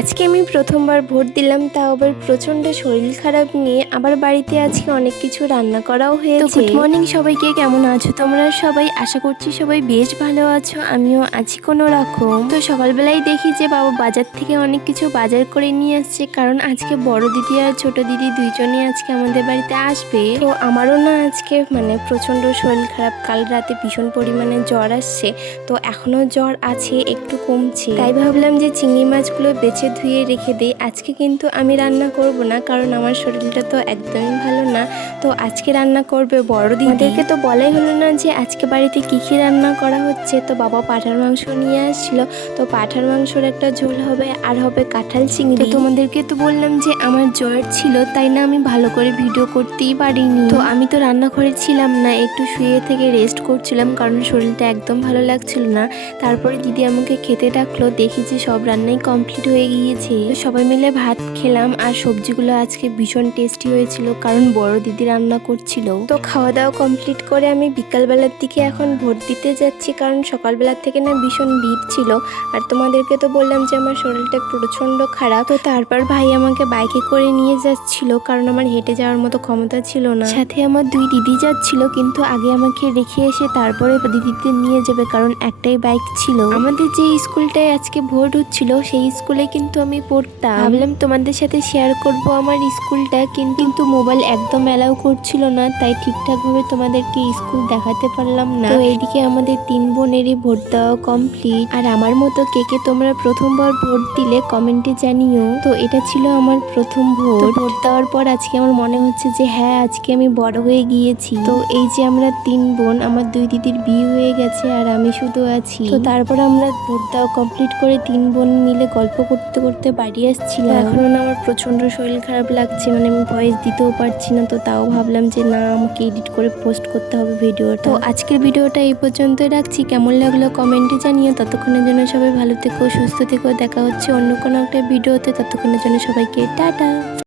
আজকে আমি প্রথমবার ভোট দিলাম, তাও আবার প্রচন্ড শরীর খারাপ নিয়ে। আবার বাড়িতে আজকে অনেক কিছু রান্না করাও হয়েছে। গুড মর্নিং সবাইকে, কেমন আছো তোমরা সবাই? আশা করছি সবাই বেশ ভালো আছো, আমিও আছি কোনো রকম। তো সকালবেলায় দেখি যে বাবা বাজার থেকে অনেক কিছু বাজার করে নিয়ে আসছে, কারণ আজকে বড় দিদি আর ছোট দিদি দুইজনই আজকে আমাদের বাড়িতে আসবে। তো আমারও না আজকে প্রচন্ড শরীর খারাপ, কাল রাতে ভীষণ পরিমাণে জ্বর আসছে। তো এখনো জ্বর আছে, একটু কমছে, তাই ভাবলাম যে চিংড়ি মাছগুলো বেছে ধুয়ে রেখে দিই। আজকে কিন্তু আমি রান্না করব না, কারণ আমার শরীরটা তো একদমই ভালো না। তো আজকে রান্না করবে বড় দিদি। ওদেরকে তো বলাই হলো না যে আজকে বাড়িতে কি কি রান্না করা হচ্ছে। তো বাবা পাঁঠার মাংস নিয়ে আসছিল, তো পাঁঠার মাংসর একটা ঝোল হবে, আর হবে কাঁঠাল চিংড়ি। তোমাদেরকে তো বললাম যে আমার জ্বর ছিল, তাই না আমি ভালো করে ভিডিও করতেই পারিনি। তো আমি তো রান্নাঘরে ছিলাম না, একটু শুয়ে থেকে রেস্ট করছিলাম, কারণ শরীরটা একদম ভালো লাগছিল না। তারপরে দিদি আমাকে খেতে ডাকলো, দেখি যে সব রান্নাই কমপ্লিট হয়ে গিয়েছে। সবাই মিলে ভাত খেলাম, আর সবজিগুলো আজকে ভীষণ টেস্টি হয়েছিল, কারণ বড় দিদি রান্না করছিল। তো খাওয়া দাওয়া কমপ্লিট করে আমি বিকালবেলার দিকে এখন ভোট দিতে যাচ্ছি, কারণ সকালবেলার থেকে না ভীষণ ভিড় ছিল। আর তোমাদেরকে তো বললাম যে আমার শরীরটা প্রচন্ড খারাপ। তো তারপর ভাই আমাকে বাইকে করে নিয়ে যাচ্ছিল, কারণ আমার হেঁটে যাওয়ার মতো ক্ষমতা ছিল না। সাথে আমার দুই দিদি যাচ্ছিল, কিন্তু আগে আমাকে রেখে এসে তারপরে দিদিদের নিয়ে যাবে, কারণ একটাই বাইক ছিল। আমাদের যে স্কুলটায় আজকে ভোট হচ্ছিল, সেই স্কুলে কিন্তু আমি পড়তাম। ভাবলাম তোমাদের সাথে শেয়ার করব আমার স্কুলটা, কিন্তু মোবাইল একদম অ্যালাউ করছিল না, তাই ঠিকঠাক ভাবে তোমাদেরকে স্কুল দেখাতে পারলাম না। তো এইদিকে আমাদের তিন বোনেরই ভোট দেওয়া কমপ্লিট। আর আমার মতো কে কে তোমরা প্রথমবার ভোট দিলে কমেন্টে জানিও। তো এটা ছিল আমার প্রথম ভোট। ভোট দেওয়ার পর আজকে আমার মনে হচ্ছে যে হ্যাঁ, আজকে আমি বড় হয়ে গিয়েছি। তো এই যে আমরা তিন বোন, আমার দুই দিদির বিয়ে হয়ে গেছে আর আমি শুধু আছি। তো তারপর আমরা ভোট দেওয়া কমপ্লিট করে তিন বোন মিলে গল্প করতে করতে বাড়ি আসছিলাম। এখন আমার প্রচন্ড শরীর খারাপ লাগছে, আমি ভয়েস দিতেও পারছি না। তো তাও ভাবলাম যে না, আমাকে এডিট করে পোস্ট করতে হবে ভিডিওটা। তো আজকের ভিডিওটা এই পর্যন্তই রাখছি, কেমন লাগলো কমেন্টে জানিও। ততক্ষণের জন্য সবাই ভালো থেকো, সুস্থ থেকো। দেখা হচ্ছে অন্য কোনো একটা ভিডিওতে, ততক্ষণের জন্য সবাইকে টাটা।